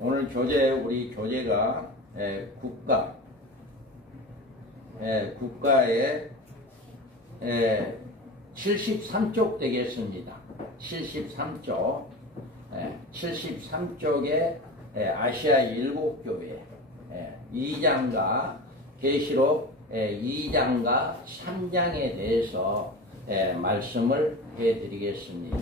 오늘 우리 교재가 국가의 73쪽 되겠습니다. 73쪽. 73쪽에 아시아 7교회 2장과 계시록 2장과 3장에 대해서 말씀을 해드리겠습니다.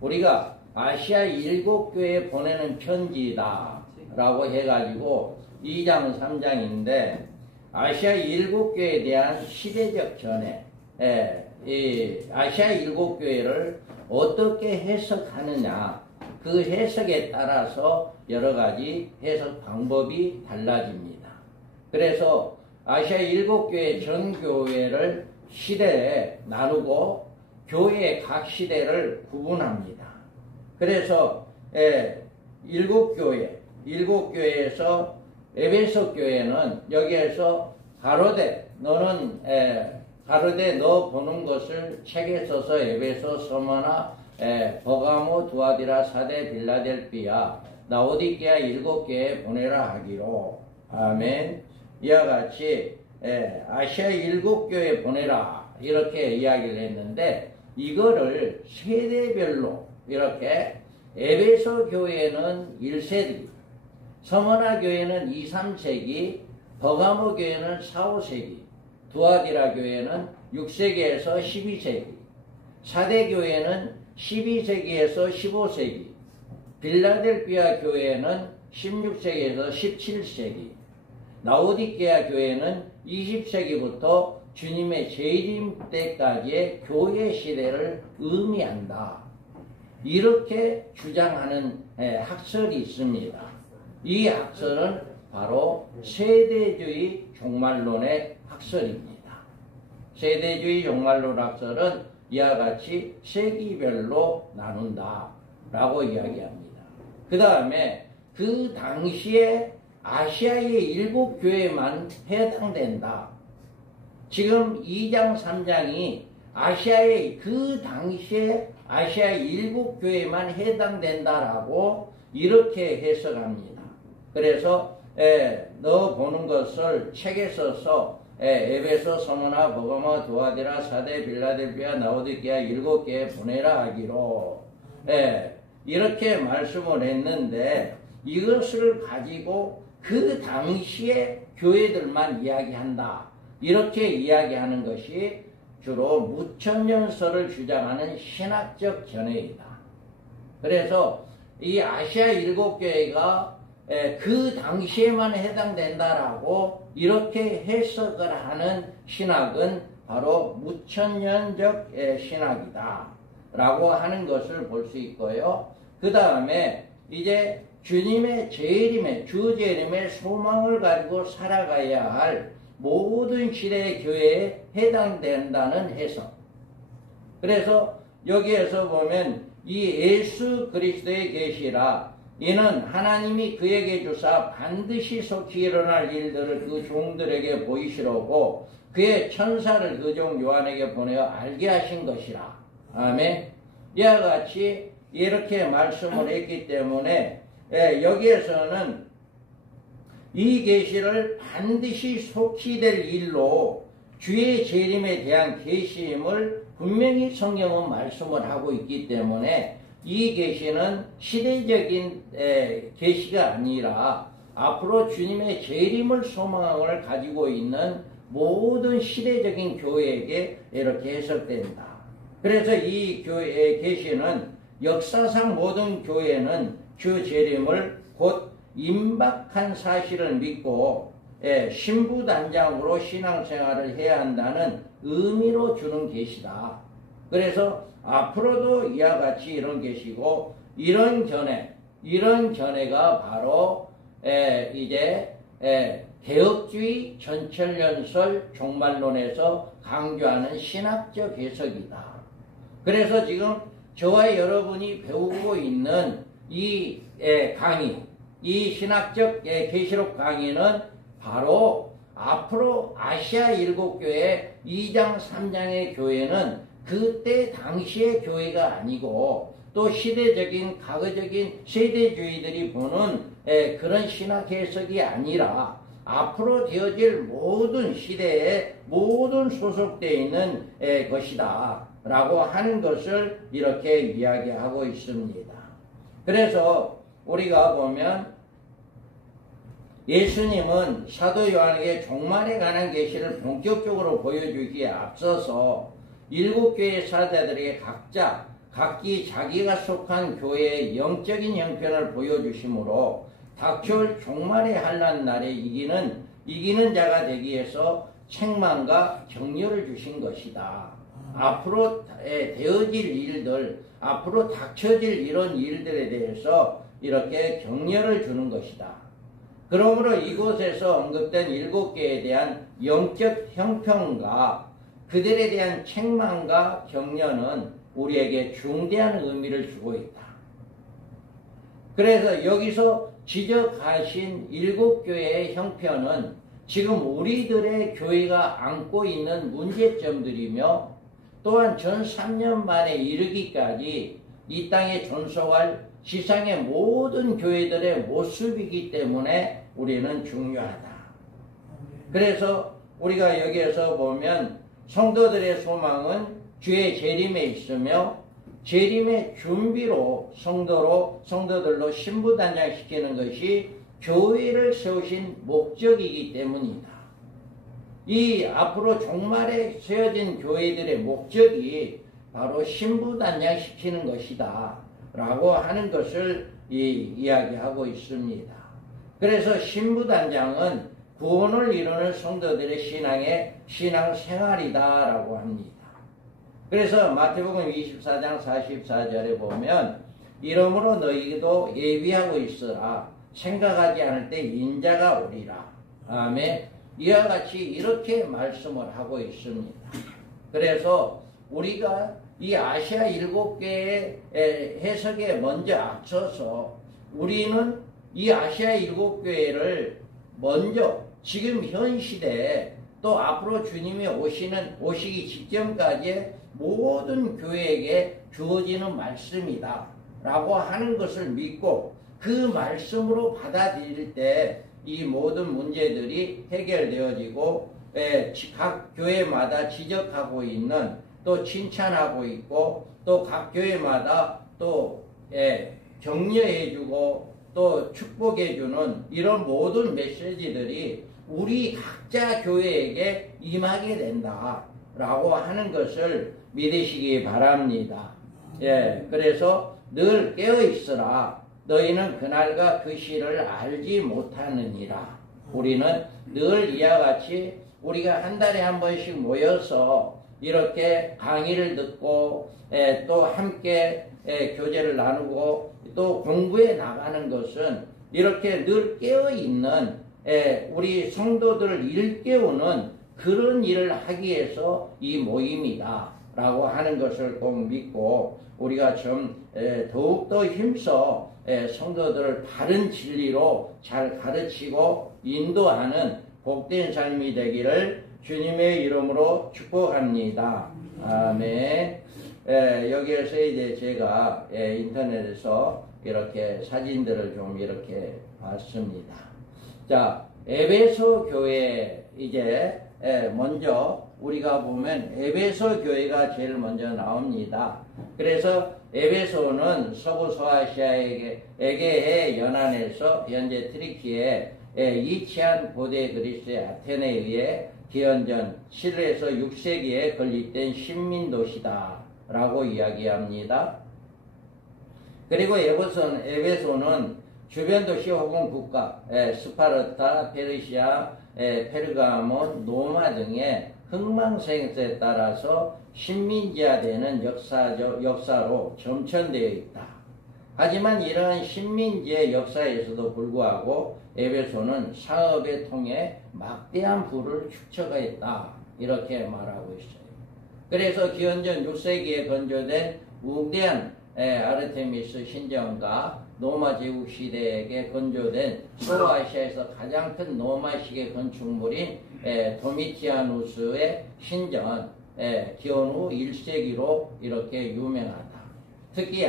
우리가 아시아 7교회에 보내는 편지다 라고 해가지고 2장 3장인데 아시아 7교회에 대한 시대적 견해, 이 아시아 7교회를 어떻게 해석하느냐, 그 해석에 따라서 여러가지 해석 방법이 달라집니다. 그래서 아시아 7교회 전교회를 시대에 나누고 교회의 각 시대를 구분합니다. 그래서 7교회에서 에베소 교회는 여기에서 가로되 너 보는 것을 책에 써서 에베소, 서머나, 버가모, 두아디라, 사데, 빌라델피아, 라오디게아 7교회에 보내라 하기로. 아멘. 이와 같이 아시아 7교회에 보내라 이렇게 이야기를 했는데 이거를 세대별로 이렇게 에베소 교회는 1세기, 서머나 교회는 2, 3세기, 버가모 교회는 4, 5세기, 두아디라 교회는 6세기에서 12세기, 사대 교회는 12세기에서 15세기, 빌라델피아 교회는 16세기에서 17세기, 라오디게아 교회는 20세기부터 주님의 재림 때까지의 교회 시대를 의미한다. 이렇게 주장하는 학설이 있습니다. 이 학설은 바로 세대주의 종말론의 학설입니다. 세대주의 종말론 학설은 이와 같이 세기별로 나눈다 라고 이야기합니다. 그 다음에 그 당시에 아시아의 7교회만 해당된다. 지금 2장 3장이 아시아의 그 당시에 아시아 7교회만 해당된다라고 이렇게 해석합니다. 그래서 너 보는 것을 책에 써서 에베소, 서머나, 버가모, 두아디라, 사데, 빌라델피아, 라오디게아 7교회에 보내라 하기로 이렇게 말씀을 했는데 이것을 가지고 그 당시의 교회들만 이야기한다. 이렇게 이야기하는 것이 주로 무천년설을 주장하는 신학적 견해이다. 그래서 이 아시아 7교회가 그 당시에만 해당된다라고 이렇게 해석을 하는 신학은 바로 무천년적 신학이다 라고 하는 것을 볼 수 있고요. 그 다음에 이제 주님의 재림의 주재림의 소망을 가지고 살아가야 할 모든 시대의 교회에 해당된다는 해석. 그래서 여기에서 보면 이 예수 그리스도의 계시라 이는 하나님이 그에게 주사 반드시 속히 일어날 일들을 그 종들에게 보이시려고 그의 천사를 그 종 요한에게 보내어 알게 하신 것이라. 아멘. 이와 같이 이렇게 말씀을 했기 때문에 여기에서는 이 계시를 반드시 속히 될 일로 주의 재림에 대한 계시임을 분명히 성경은 말씀을 하고 있기 때문에 이 계시는 시대적인 계시가 아니라 앞으로 주님의 재림을 소망을 가지고 있는 모든 시대적인 교회에게 이렇게 해석된다. 그래서 이 교회의 계시는 역사상 모든 교회는 주 재림을 곧 임박한 사실을 믿고 신부단장으로 신앙생활을 해야 한다는 의미로 주는 계시다. 그래서 앞으로도 이와 같이 이런 계시고 이런 견해가 바로 이제 개혁주의 전철연설 종말론에서 강조하는 신학적 해석이다. 그래서 지금 저와 여러분이 배우고 있는 이 강의, 이 신학적 계시록 강의는 바로 앞으로 아시아 7교회 2장 3장의 교회는 그때 당시의 교회가 아니고 또 시대적인 과거적인 세대주의들이 보는 그런 신학 해석이 아니라 앞으로 되어질 모든 시대에 모든 소속되어 있는 것이다 라고 하는 것을 이렇게 이야기하고 있습니다. 그래서 우리가 보면 예수님은 사도 요한에게 종말에 관한 계시를 본격적으로 보여주기에 앞서서 7교회 사도들에게 각기 자기가 속한 교회의 영적인 형편을 보여주심으로 닥쳐올 종말의 한란 날에 이기는 자가 되기 위해서 책망과 격려를 주신 것이다. 앞으로 되어질 일들, 앞으로 닥쳐질 이런 일들에 대해서 이렇게 격려를 주는 것이다. 그러므로 이곳에서 언급된 7개에 대한 영적 형편과 그들에 대한 책망과 격려는 우리에게 중대한 의미를 주고 있다. 그래서 여기서 지적하신 7교회의 형편은 지금 우리들의 교회가 안고 있는 문제점들이며 또한 전 3년 만에 이르기까지 이 땅에 존속할 지상의 모든 교회들의 모습이기 때문에 우리는 중요하다. 그래서 우리가 여기에서 보면 성도들의 소망은 주의 재림에 있으며 재림의 준비로 성도들로 신부단장시키는 것이 교회를 세우신 목적이기 때문이다. 이 앞으로 종말에 세워진 교회들의 목적이 바로 신부단장시키는 것이다 라고 하는 것을 이야기하고 있습니다. 그래서 신부단장은 구원을 이루는 성도들의 신앙생활이다 라고 합니다. 그래서 마태복음 24장 44절에 보면 이러므로 너희도 예비하고 있으라. 생각하지 않을 때 인자가 오리라. 아멘. 이와 같이 이렇게 말씀을 하고 있습니다. 그래서 우리가 이 아시아 7개의 해석에 먼저 앞서서 우리는 이 아시아 7교회를 먼저 지금 현 시대에 또 앞으로 주님이 오시기 직전까지의 모든 교회에게 주어지는 말씀이다 라고 하는 것을 믿고 그 말씀으로 받아들일 때 이 모든 문제들이 해결되어지고 각 교회마다 지적하고 있는 또 칭찬하고 있고 또 각 교회마다 또 격려해주고 또 축복해주는 이런 모든 메시지들이 우리 각자 교회에게 임하게 된다 라고 하는 것을 믿으시기 바랍니다. 그래서 늘 깨어있으라. 너희는 그날과 그 시를 알지 못하느니라. 우리는 늘 이와 같이 우리가 한 달에 한 번씩 모여서 이렇게 강의를 듣고 또 함께 교제를 나누고 또 공부해 나가는 것은 이렇게 늘 깨어있는 우리 성도들을 일깨우는 그런 일을 하기 위해서 이 모임이다 라고 하는 것을 꼭 믿고 우리가 좀 더욱더 힘써 성도들을 바른 진리로 잘 가르치고 인도하는 복된 삶이 되기를 주님의 이름으로 축복합니다. 아멘. 여기에서 이제 제가 인터넷에서 이렇게 사진들을 좀 이렇게 봤습니다. 자, 에베소 교회 이제 먼저 우리가 보면 에베소 교회가 제일 먼저 나옵니다. 그래서 에베소는 서부 소아시아에게의 연안에서 현재 트리키에 이치안 고대 그리스의 아테네에 의해 기원전 7에서 6세기에 건립된 식민도시다 라고 이야기합니다. 그리고 에베소는 주변 도시 혹은 국가, 스파르타, 페르시아, 페르가몬, 로마 등의 흥망생쇠에 따라서 식민지화되는 역사로 점천되어 있다. 하지만 이러한 식민지의 역사에서도 불구하고 에베소는 사업에 통해 막대한 부를 축적했다. 이렇게 말하고 있어요. 그래서 기원전 6세기에 건조된 우대한 아르테미스 신전과 로마 제국 시대에게 건조된 소아시아에서 가장 큰 로마식의 건축물인 도미티아누스의 신전 기원 후 1세기로 이렇게 유명하다. 특히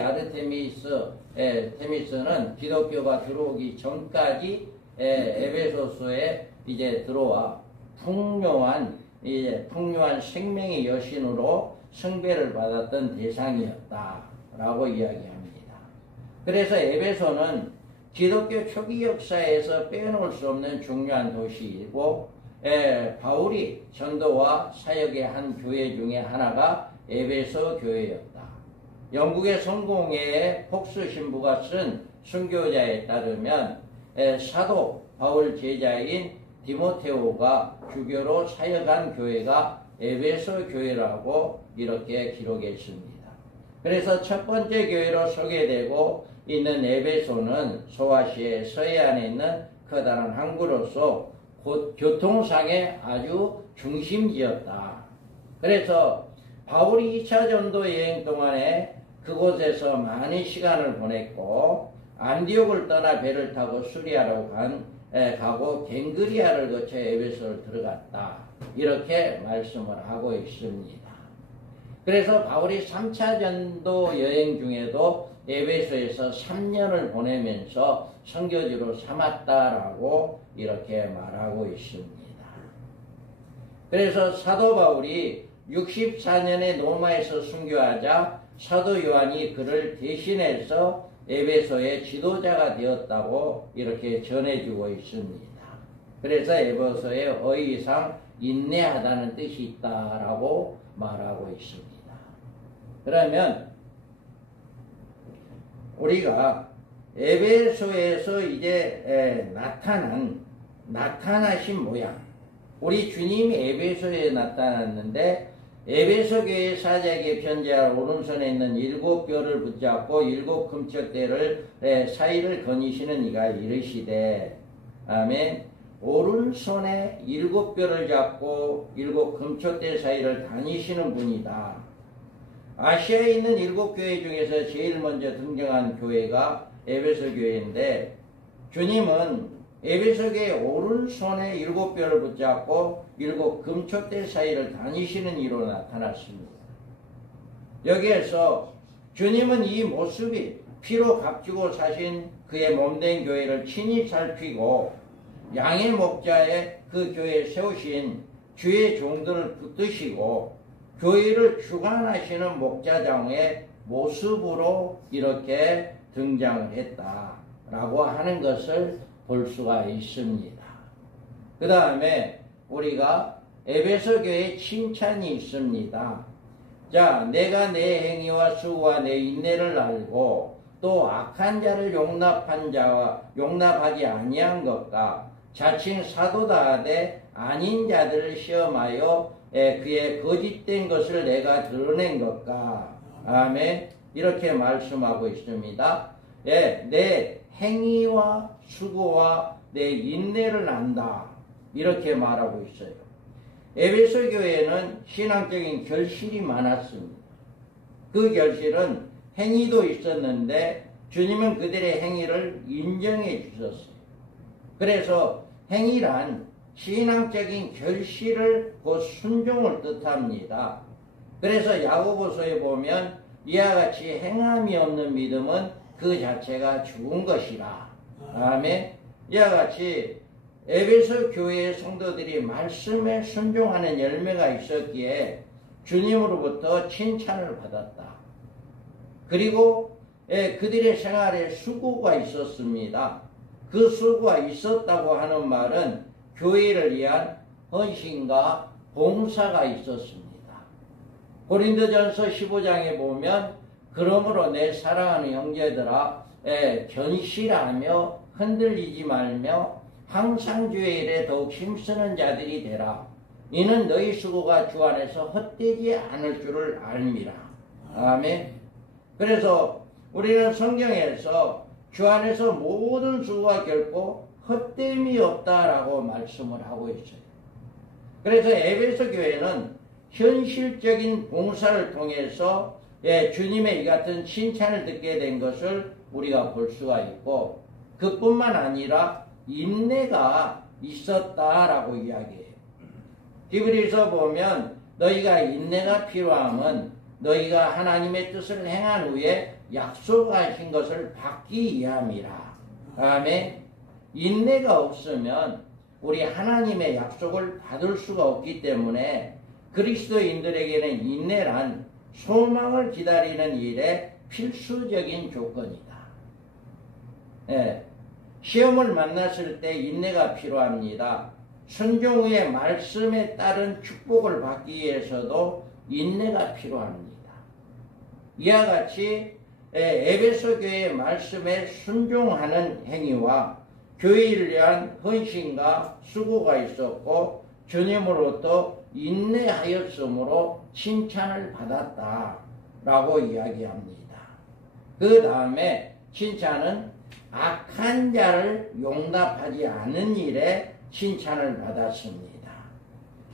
테미스는 기독교가 들어오기 전까지 에베소서에 이제 들어와 풍요한 생명의 여신으로 숭배를 받았던 대상이었다라고 이야기합니다. 그래서 에베소는 기독교 초기 역사에서 빼놓을 수 없는 중요한 도시이고, 바울이 전도와 사역의 한 교회 중에 하나가 에베소 교회였다. 영국의 성공회의 폭스 신부가 쓴 순교자에 따르면 사도 바울 제자인 디모테오가 주교로 사역한 교회가 에베소 교회라고 이렇게 기록했습니다. 그래서 첫 번째 교회로 소개되고 있는 에베소는 소아시아의 서해안에 있는 커다란 항구로서 곧 교통상의 아주 중심지였다. 그래서 바울이 2차 전도 여행 동안에 그곳에서 많은 시간을 보냈고, 안디옥을 떠나 배를 타고 수리아로 가고 갱그리아를 거쳐 에베소를 들어갔다. 이렇게 말씀을 하고 있습니다. 그래서 바울이 3차 전도 여행 중에도 에베소에서 3년을 보내면서 선교지로 삼았다라고 이렇게 말하고 있습니다. 그래서 사도 바울이 64년에 로마에서 순교하자 사도 요한이 그를 대신해서 에베소의 지도자가 되었다고 이렇게 전해주고 있습니다. 그래서 에베소에 의의상 인내하다는 뜻이 있다라고 말하고 있습니다. 그러면 우리가 에베소에서 이제 나타나신 모양, 우리 주님이 에베소에 나타났는데, 에베소 교회 사자에게 편지할 오른손에 있는 7뼈를 붙잡고 7 금쪽대를 사이를 거니시는 이가 이르시되, 아멘. 오른손에 7뼈를 잡고 7 금쪽대 사이를 다니시는 분이다. 아시아에 있는 7교회 중에서 제일 먼저 등장한 교회가 에베소 교회인데, 주님은 에베소 교회 오른손에 7뼈를 붙잡고 7 금초대 사이를 다니시는 이로 나타났습니다. 여기에서 주님은 이 모습이 피로 값주고 사신 그의 몸된 교회를 친히 살피고 양의 목자에 그 교회에 세우신 주의 종들을 붙드시고 교회를 주관하시는 목자장의 모습으로 이렇게 등장을 했다라고 하는 것을 볼 수가 있습니다. 그 다음에 우리가 에베소 교회에 칭찬이 있습니다. 자, 내가 내 행위와 수고와 내 인내를 알고 또 악한 자를 용납하지 아니한 것과 자칭 사도다 하되 아닌 자들을 시험하여 그의 거짓된 것을 내가 드러낸 것과, 아멘, 이렇게 말씀하고 있습니다. 내 행위와 수고와 내 인내를 안다, 이렇게 말하고 있어요. 에베소 교회에는 신앙적인 결실이 많았습니다. 그 결실은 행위도 있었는데 주님은 그들의 행위를 인정해 주셨어요. 그래서 행위란 신앙적인 결실을 곧 순종을 뜻합니다. 그래서 야고보서에 보면 이와 같이 행함이 없는 믿음은 그 자체가 죽은 것이라. 아멘. 이와 같이 에베소 교회의 성도들이 말씀에 순종하는 열매가 있었기에 주님으로부터 칭찬을 받았다. 그리고 그들의 생활에 수고가 있었습니다. 그 수고가 있었다고 하는 말은 교회를 위한 헌신과 봉사가 있었습니다. 고린도전서 15장에 보면 그러므로 내 사랑하는 형제들아 견실하며 흔들리지 말며 항상 주의 일에 더욱 힘쓰는 자들이 되라. 이는 너희 수고가 주 안에서 헛되지 않을 줄을 알미라. 아멘. 그래서 우리는 성경에서 주 안에서 모든 수고가 결코 헛됨이 없다라고 말씀을 하고 있어요. 그래서 에베소 교회는 현실적인 봉사를 통해서 주님의 이 같은 칭찬을 듣게 된 것을 우리가 볼 수가 있고, 그뿐만 아니라 인내가 있었다라고 이야기해요. 히브리서 보면 너희가 인내가 필요함은 너희가 하나님의 뜻을 행한 후에 약속하신 것을 받기 위함이라. 아멘. 인내가 없으면 우리 하나님의 약속을 받을 수가 없기 때문에 그리스도인들에게는 인내란 소망을 기다리는 일의 필수적인 조건이다. 예. 시험을 만났을 때 인내가 필요합니다. 순종 후에 말씀에 따른 축복을 받기 위해서도 인내가 필요합니다. 이와 같이 에베소 교회의 말씀에 순종하는 행위와 교회를 위한 헌신과 수고가 있었고 주님으로부터 인내하였으므로 칭찬을 받았다라고 이야기합니다. 그 다음에 칭찬은 악한 자를 용납하지 않은 일에 칭찬을 받았습니다.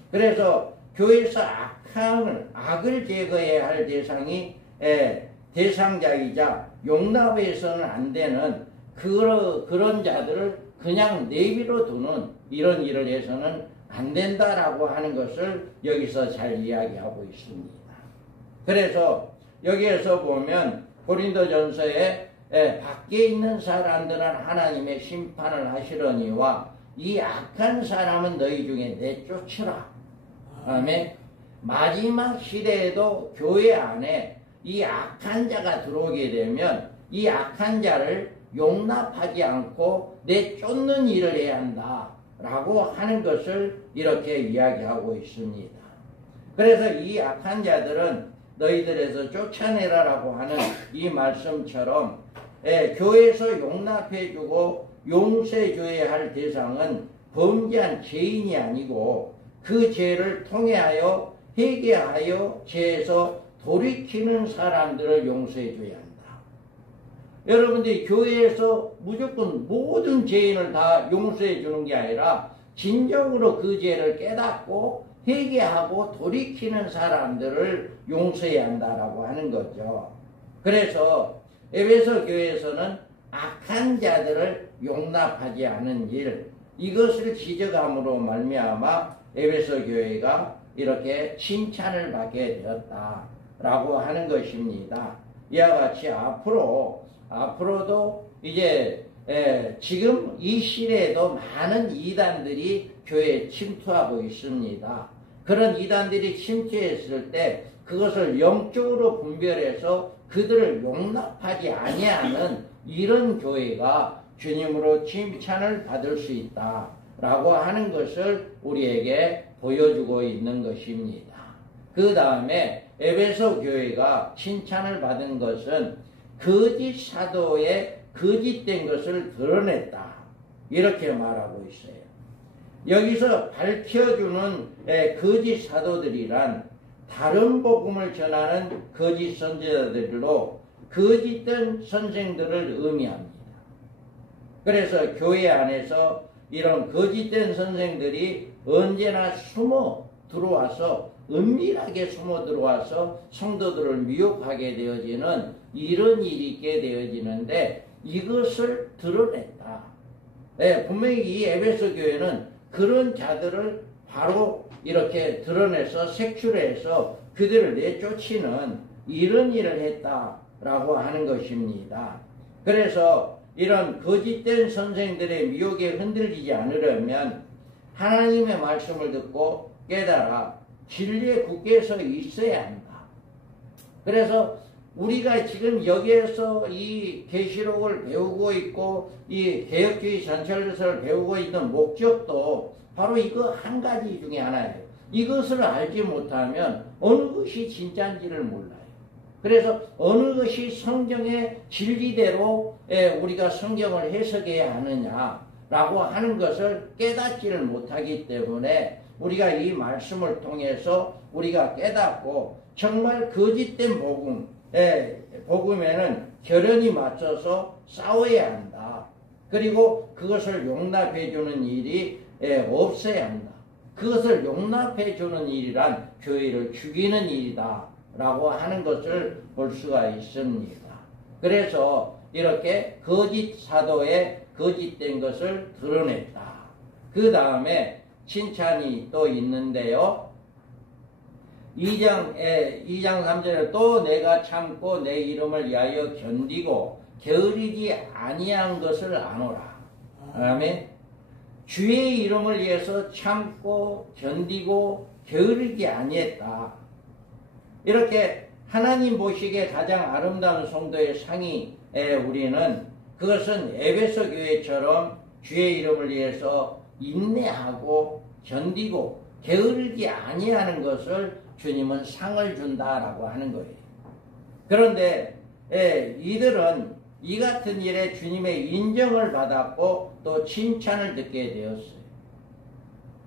그래서 교회에서 악을 제거해야 할 대상자이자 용납해서는 안 되는 그런 자들을 그냥 내비로 두는 이런 일을 해서는 안 된다라고 하는 것을 여기서 잘 이야기하고 있습니다. 그래서 여기에서 보면 고린도전서에 밖에 있는 사람들은 하나님의 심판을 하시려니와 이 악한 사람은 너희 중에 내쫓으라. 아멘. 마지막 시대에도 교회 안에 이 악한 자가 들어오게 되면 이 악한 자를 용납하지 않고 내쫓는 일을 해야 한다라고 하는 것을 이렇게 이야기하고 있습니다. 그래서 이 악한 자들은 너희들에서 쫓아내라라고 하는 이 말씀처럼 교회에서 용납해주고 용서해줘야 할 대상은 범죄한 죄인이 아니고 그 죄를 통해하여 회개하여 죄에서 돌이키는 사람들을 용서해줘야 한다. 여러분들이 교회에서 무조건 모든 죄인을 다 용서해주는 게 아니라 진정으로 그 죄를 깨닫고 회개하고 돌이키는 사람들을 용서해야 한다라고 하는 거죠. 그래서 에베소 교회에서는 악한 자들을 용납하지 않은 일, 이것을 지적함으로 말미암아 에베소 교회가 이렇게 칭찬을 받게 되었다라고 하는 것입니다. 이와 같이 앞으로도 이제 지금 이 시대에도 많은 이단들이 교회에 침투하고 있습니다. 그런 이단들이 침투했을 때 그것을 영적으로 분별해서 그들을 용납하지 아니하는 이런 교회가 주님으로 칭찬을 받을 수 있다라고 하는 것을 우리에게 보여주고 있는 것입니다. 그 다음에 에베소 교회가 칭찬을 받은 것은 거짓 사도의 거짓된 것을 드러냈다, 이렇게 말하고 있어요. 여기서 밝혀주는 거짓 사도들이란 다른 복음을 전하는 거짓 선지자들로 거짓된 선생들을 의미합니다. 그래서 교회 안에서 이런 거짓된 선생들이 언제나 숨어 들어와서 은밀하게 숨어 들어와서 성도들을 미혹하게 되어지는 이런 일이 있게 되어지는데 이것을 드러냈다. 분명히 이 에베소 교회는 그런 자들을 바로 이렇게 드러내서 색출해서 그들을 내쫓는 이런 일을 했다라고 하는 것입니다. 그래서 이런 거짓된 선생들의 미혹에 흔들리지 않으려면 하나님의 말씀을 듣고 깨달아 진리에 굳게 서 있어야 한다. 그래서 우리가 지금 여기에서 이 계시록을 배우고 있고 이 개혁주의 전철서를 배우고 있는 목적도 바로 이거 한 가지 중에 하나예요. 이것을 알지 못하면 어느 것이 진짜인지를 몰라요. 그래서 어느 것이 성경의 진리대로 우리가 성경을 해석해야 하느냐라고 하는 것을 깨닫지를 못하기 때문에 우리가 이 말씀을 통해서 우리가 깨닫고 정말 거짓된 복음에는 결연히 맞서서 싸워야 한다. 그리고 그것을 용납해주는 일이 없어야 한다. 그것을 용납해주는 일이란 교회를 죽이는 일이다 라고 하는 것을 볼 수가 있습니다. 그래서 이렇게 거짓 사도의 거짓된 것을 드러냈다. 그 다음에 칭찬이 또 있는데요. 2장 3절에 또 내가 참고 내 이름을 위하여 견디고 게으르지 아니한 것을 아노라. 아멘. 주의 이름을 위해서 참고 견디고 게으르지 아니했다. 이렇게 하나님 보시기에 가장 아름다운 성도의 상이 우리는 그것은 에베소 교회처럼 주의 이름을 위해서 인내하고 견디고 게으르지 아니하는 것을 주님은 상을 준다라고 하는 거예요. 그런데 이들은 이 같은 일에 주님의 인정을 받았고 또 칭찬을 듣게 되었어요.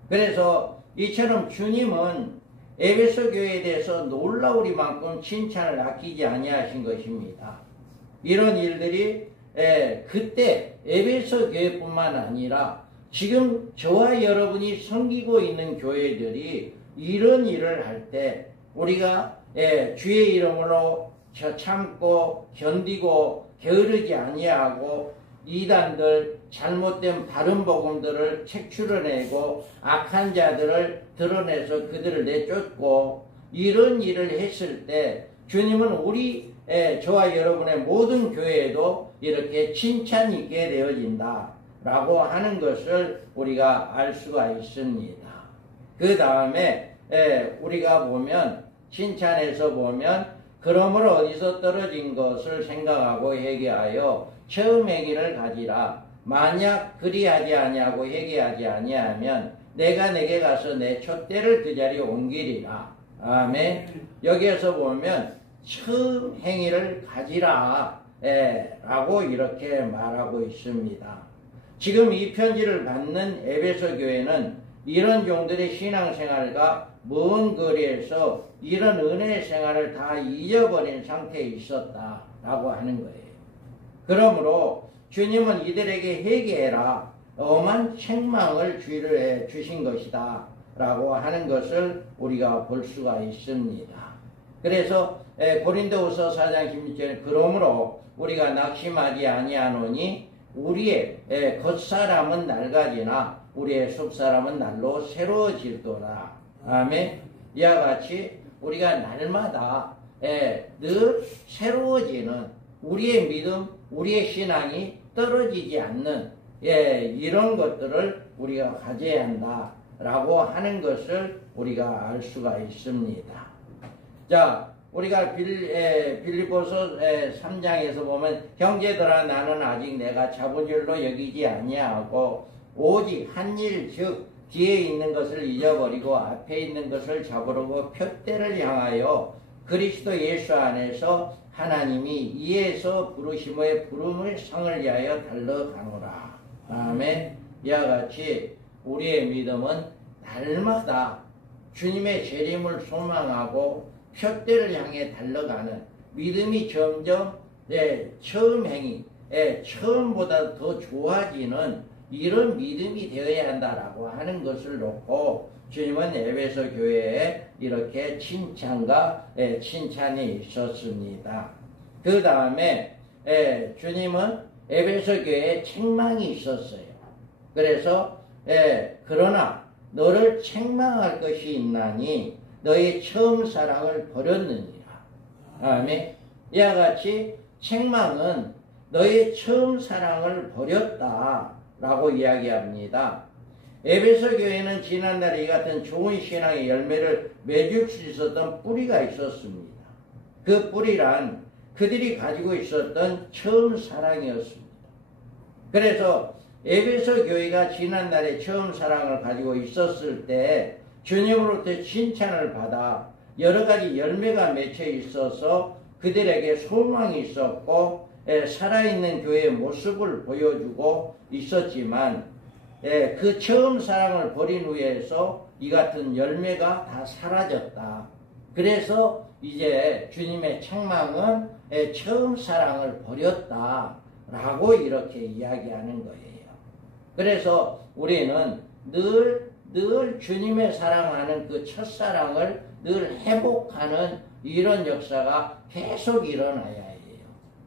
그래서 이처럼 주님은 에베소 교회에 대해서 놀라우리만큼 칭찬을 아끼지 아니하신 것입니다. 이런 일들이 그때 에베소 교회뿐만 아니라 지금 저와 여러분이 섬기고 있는 교회들이 이런 일을 할 때 우리가 주의 이름으로 참고 견디고 게으르지 아니하고 이단들 잘못된 바른 복음들을 책출해내고 악한 자들을 드러내서 그들을 내쫓고 이런 일을 했을 때 주님은 우리 저와 여러분의 모든 교회에도 이렇게 칭찬이 있게 되어진다 라고 하는 것을 우리가 알 수가 있습니다. 그 다음에 우리가 보면 칭찬에서 보면 그러므로 어디서 떨어진 것을 생각하고 회개하여 처음 행위를 가지라. 만약 그리하지 아니하고 회개하지 아니하면 내가 내게 가서 내 촛대를 그 자리에 옮기리라. 아멘. 여기에서 보면 처음 행위를 가지라 라고 이렇게 말하고 있습니다. 지금 이 편지를 받는 에베소 교회는 이런 종들의 신앙생활과 먼 거리에서 이런 은혜의 생활을 다 잊어버린 상태에 있었다라고 하는 거예요. 그러므로 주님은 이들에게 회개해라. 엄한 책망을 주신 것이다 라고 하는 것을 우리가 볼 수가 있습니다. 그래서 고린도후서 4장 16절에 그러므로 우리가 낙심하지 아니하노니 우리의 겉사람은 낡아지나 우리의 속사람은 날로 새로워질도다. 아멘. 이와 같이 우리가 날마다 늘 새로워지는 우리의 믿음, 우리의 신앙이 떨어지지 않는 이런 것들을 우리가 가져야 한다라고 하는 것을 우리가 알 수가 있습니다. 자, 우리가 빌립보서 3장에서 보면 형제들아 나는 아직 내가 자본줄로 여기지 아니하고 오직 한 일 즉 뒤에 있는 것을 잊어버리고 앞에 있는 것을 잡으려고 표대를 향하여 그리스도 예수 안에서 하나님이 이에서 부르심의 부름의 상을 위하여 달려가노라. 아멘. 이와 같이 우리의 믿음은 날마다 주님의 재림을 소망하고 표대를 향해 달려가는 믿음이 점점 처음 행위, 처음보다 더 좋아지는 이런 믿음이 되어야 한다라고 하는 것을 놓고 주님은 에베소 교회에 이렇게 칭찬과 칭찬이 있었습니다. 그 다음에 주님은 에베소 교회에 책망이 있었어요. 그래서 그러나 너를 책망할 것이 있나니 너의 처음 사랑을 버렸느니라. 아멘. 이와 같이 책망은 너의 처음 사랑을 버렸다라고 이야기합니다. 에베소 교회는 지난날에 이 같은 좋은 신앙의 열매를 맺을 수 있었던 뿌리가 있었습니다. 그 뿌리란 그들이 가지고 있었던 처음 사랑이었습니다. 그래서 에베소 교회가 지난날에 처음 사랑을 가지고 있었을 때 주님으로부터 칭찬을 받아 여러 가지 열매가 맺혀 있어서 그들에게 소망이 있었고 살아있는 교회의 모습을 보여주고 있었지만 그 처음 사랑을 버린 후에서 이 같은 열매가 다 사라졌다. 그래서 이제 주님의 책망은 처음 사랑을 버렸다라고 이렇게 이야기하는 거예요. 그래서 우리는 늘 주님의 사랑하는 그 첫사랑을 늘 회복하는 이런 역사가 계속 일어나야 해요.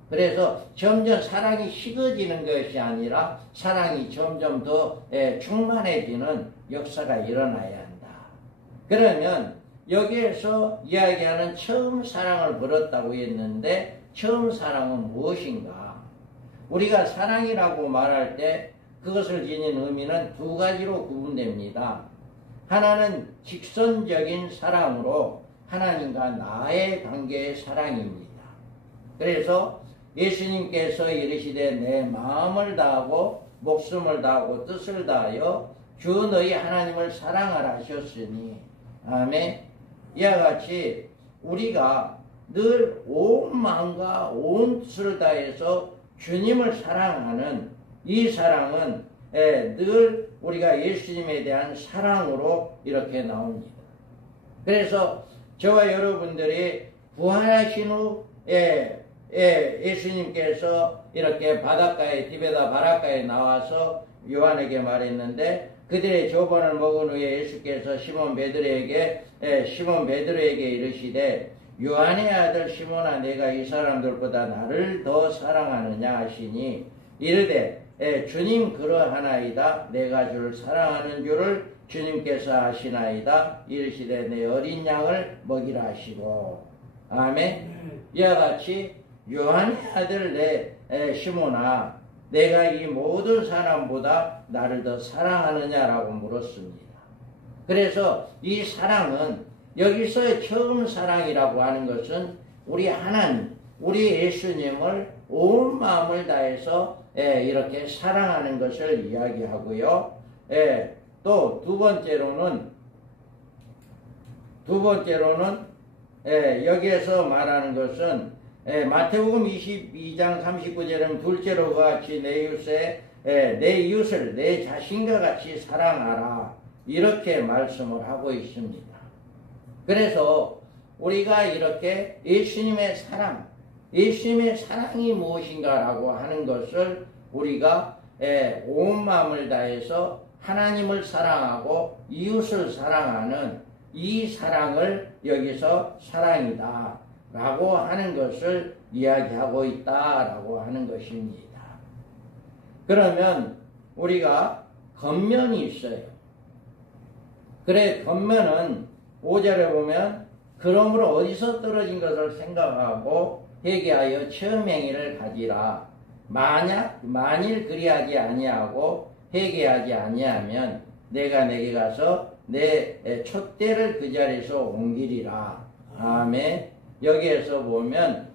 그래서 점점 사랑이 식어지는 것이 아니라 사랑이 점점 더 충만해지는 역사가 일어나야 한다. 그러면 여기에서 이야기하는 처음 사랑을 벌였다고 했는데 처음 사랑은 무엇인가? 우리가 사랑이라고 말할 때 그것을 지닌 의미는 두 가지로 구분됩니다. 하나는 직선적인 사랑으로 하나님과 나의 관계의 사랑입니다. 그래서 예수님께서 이르시되 내 마음을 다하고 목숨을 다하고 뜻을 다하여 주 너희 하나님을 사랑하라 하셨으니 아멘. 이와 같이 우리가 늘 온 마음과 온 뜻을 다해서 주님을 사랑하는 이 사랑은 늘 우리가 예수님에 대한 사랑으로 이렇게 나옵니다. 그래서 저와 여러분들이 부활하신 후 예수님께서 이렇게 바닷가에 디베다 바닷가에 나와서 요한에게 말했는데 그들의 조반을 먹은 후에 예수께서 시몬 베드로에게 이르시되 요한의 아들 시몬아 내가 이 사람들보다 나를 더 사랑하느냐 하시니 이르되 주님 그러하나이다 내가 주를 사랑하는 줄을 주님께서 아시나이다 이르시되 내 어린 양을 먹이라 하시고 아멘. 이와 같이 요한의 아들 내 시몬아 내가 이 모든 사람보다 나를 더 사랑하느냐라고 물었습니다. 그래서 이 사랑은 여기서 처음 사랑이라고 하는 것은 우리 하나님, 우리 예수님을 온 마음을 다해서 이렇게 사랑하는 것을 이야기하고요. 또 두 번째로는 여기에서 말하는 것은 마태복음 22장 39절은 둘째로 같이 내 이웃을 내 자신과 같이 사랑하라 이렇게 말씀을 하고 있습니다. 그래서 우리가 이렇게 예수님의 사랑이 무엇인가라고 하는 것을 우리가 온 마음을 다해서 하나님을 사랑하고 이웃을 사랑하는 이 사랑을 여기서 사랑이다 라고 하는 것을 이야기하고 있다라고 하는 것입니다. 그러면 우리가 겉면이 있어요. 그래 겉면은 5절에 보면 그러므로 어디서 떨어진 것을 생각하고 회개하여 처음 행위를 가지라. 만일 그리하지 아니하고 회개하지 아니하면 내가 내게 가서 내 촛대를 그 자리에서 옮기리라. 아멘. 여기에서 보면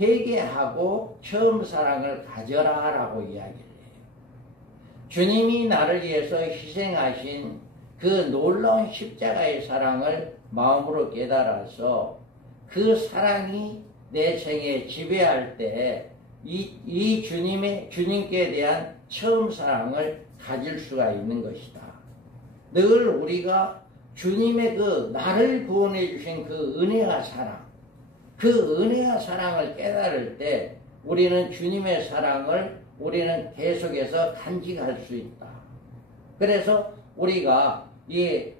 회개하고 처음 사랑을 가져라 라고 이야기를 해요. 주님이 나를 위해서 희생하신 그 놀라운 십자가의 사랑을 마음으로 깨달아서 그 사랑이 내 생에 지배할 때 이 주님께 대한 처음 사랑을 가질 수가 있는 것이다. 늘 우리가 주님의 그 나를 구원해 주신 그 은혜와 사랑, 그 은혜와 사랑을 깨달을 때 우리는 주님의 사랑을 우리는 계속해서 간직할 수 있다. 그래서 우리가 이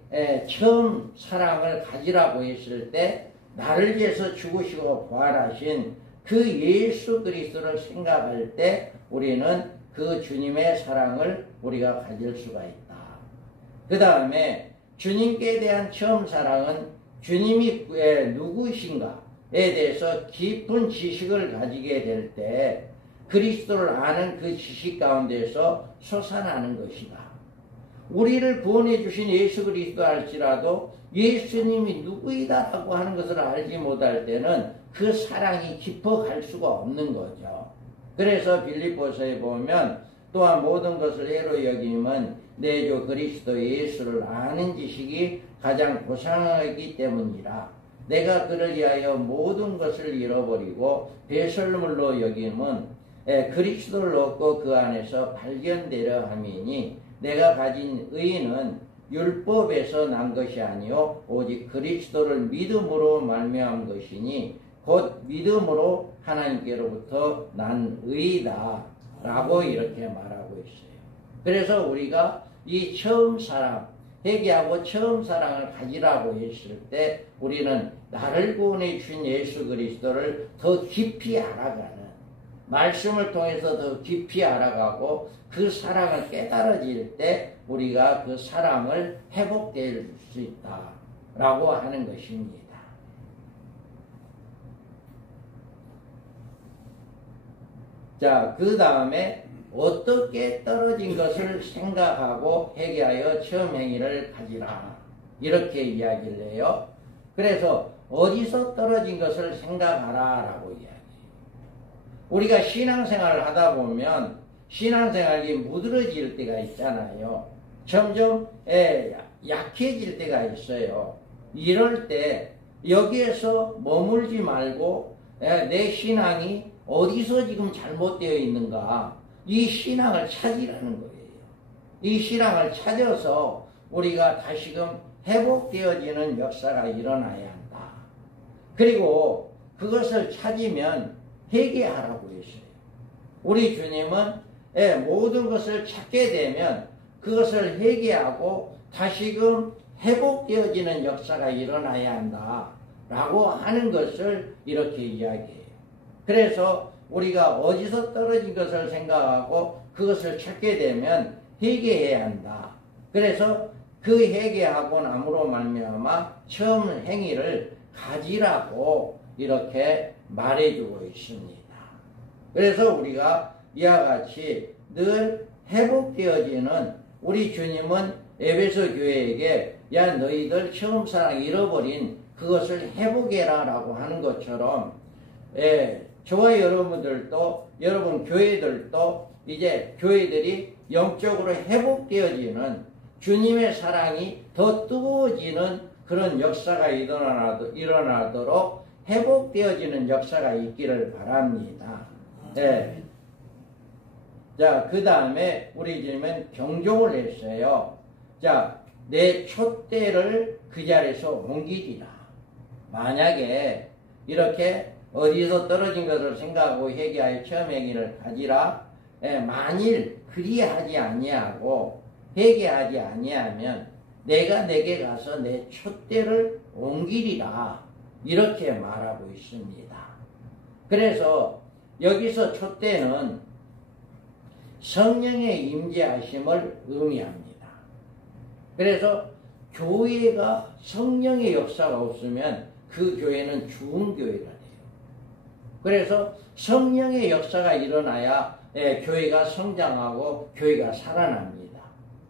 처음 사랑을 가지라고 했을 때 나를 위해서 죽으시고 부활하신 그 예수 그리스도를 생각할 때 우리는 그 주님의 사랑을 우리가 가질 수가 있다. 그 다음에 주님께 대한 처음 사랑은 주님이 누구신가에 대해서 깊은 지식을 가지게 될 때 그리스도를 아는 그 지식 가운데서 솟아나는 것이다. 우리를 구원해 주신 예수 그리스도 알지라도 예수님이 누구이다라고 하는 것을 알지 못할 때는 그 사랑이 깊어갈 수가 없는 거죠. 그래서 빌립보서에 보면 또한 모든 것을 해로 여김은 내 주 그리스도 예수를 아는 지식이 가장 고상하기 때문이라. 내가 그를 위하여 모든 것을 잃어버리고 배설물로 여김은 그리스도를 얻고 그 안에서 발견되려 함이니 내가 가진 의는 율법에서 난 것이 아니요 오직 그리스도를 믿음으로 말미암은 것이니 곧 믿음으로 하나님께로부터 난 의이다 라고 이렇게 말하고 있어요. 그래서 우리가 이 처음 사랑, 회개하고 처음 사랑을 가지라고 했을 때 우리는 나를 구원해 주신 예수 그리스도를 더 깊이 알아가는, 말씀을 통해서 더 깊이 알아가고 그 사랑을 깨달아질 때 우리가 그 사랑을 회복될 수 있다 라고 하는 것입니다. 자, 그 다음에 어떻게 떨어진 것을 생각하고 회개하여 처음 행위를 가지라. 이렇게 이야기를 해요. 그래서 어디서 떨어진 것을 생각하라 라고 이야기해요. 우리가 신앙생활을 하다 보면 신앙생활이 무드러질 때가 있잖아요. 점점 약해질 때가 있어요. 이럴 때 여기에서 머물지 말고 내 신앙이 어디서 지금 잘못되어 있는가, 이 신앙을 찾으라는 거예요. 이 신앙을 찾아서 우리가 다시금 회복되어지는 역사가 일어나야 한다. 그리고 그것을 찾으면 회개하라고 했어요. 우리 주님은 모든 것을 찾게 되면 그것을 회개하고 다시금 회복되어지는 역사가 일어나야 한다 라고 하는 것을 이렇게 이야기해요. 그래서 우리가 어디서 떨어진 것을 생각하고 그것을 찾게 되면 회개해야 한다. 그래서 그 회개하고 남으로 말미암아 처음 행위를 가지라고 이렇게 말해주고 있습니다. 그래서 우리가 이와 같이 늘 회복되어지는, 우리 주님은 에베소 교회에게 야 너희들 처음 사랑 잃어버린 그것을 회복해라 라고 하는 것처럼 저와 여러분들도, 여러분 교회들도 이제 교회들이 영적으로 회복되어지는, 주님의 사랑이 더 뜨거워지는 그런 역사가 일어나도록 회복되어지는 역사가 있기를 바랍니다. 네. 자, 그 다음에 우리 주님은 경종을 했어요. 자, 내 촛대를 그 자리에서 옮기리라. 만약에 이렇게 어디서 떨어진 것을 생각하고 회개하여 처음 행위를 가지라. 만일 그리하지 아니하고 회개하지 아니하면 내가 내게 가서 내 촛대를 옮기리라. 이렇게 말하고 있습니다. 그래서 여기서 촛대는 성령의 임재하심을 의미합니다. 그래서 교회가 성령의 역사가 없으면 그 교회는 죽은 교회라 해요. 그래서 성령의 역사가 일어나야 교회가 성장하고 교회가 살아납니다.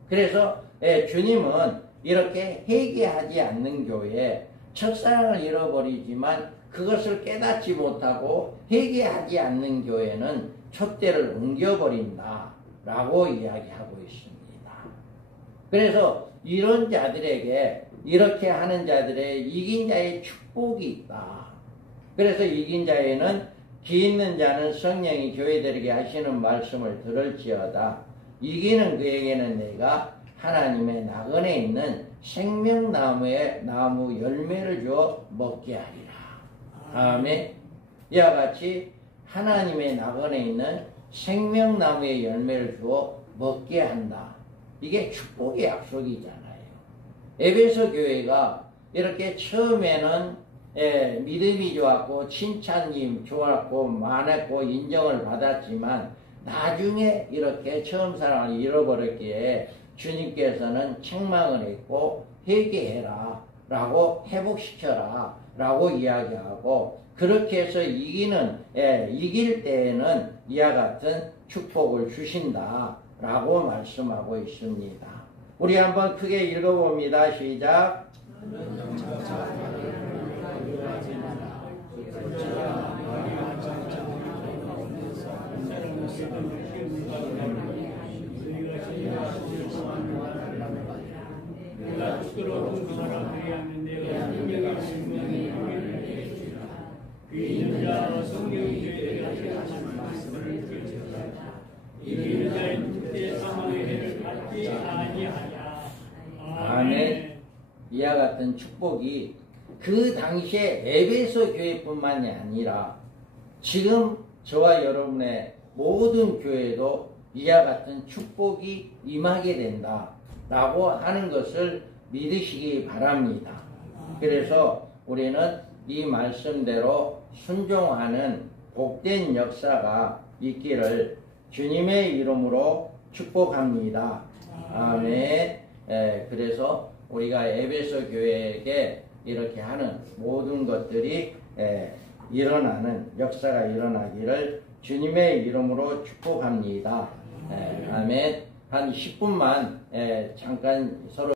그래서 주님은 이렇게 회개하지 않는 교회, 첫사랑을 잃어버리지만 그것을 깨닫지 못하고 회개하지 않는 교회는 촛대를 옮겨버린다 라고 이야기하고 있습니다. 그래서 이런 자들에게, 이렇게 하는 자들의 이긴 자의 축복이 있다. 그래서 이긴 자에는 기 있는 자는 성령이 교회들에게 하시는 말씀을 들을지어다. 이기는 그에게는 내가 하나님의 나그네 있는 생명나무의 나무 열매를 주어 먹게 하리라. 아멘. 이와 같이 하나님의 나그네 있는 생명나무의 열매를 주어 먹게 한다. 이게 축복의 약속이잖아요. 에베소 교회가 이렇게 처음에는 믿음이 좋았고 칭찬이 좋았고 많았고 인정을 받았지만 나중에 이렇게 처음 사랑을 잃어버렸기에 주님께서는 책망을 했고 회개해라 라고 회복시켜라 라고 이야기하고, 그렇게 해서 이길 때에는 이와 같은 축복을 주신다 라고 말씀하고 있습니다. 우리 한번 크게 읽어봅니다. 시작. 아멘. 이와 같은 축복이 그 당시에 에베소 교회뿐만이 아니라 지금 저와 여러분의 모든 교회도 이와 같은 축복이 임하게 된다 라고 하는 것을 믿으시기 바랍니다. 그래서 우리는 이 말씀대로 순종하는 복된 역사가 있기를 주님의 이름으로 축복합니다. 아멘. 그래서 우리가 에베소 교회에게 이렇게 하는 모든 것들이 일어나는 역사가 일어나기를 주님의 이름으로 축복합니다. 아멘. 한 10분만 잠깐 서로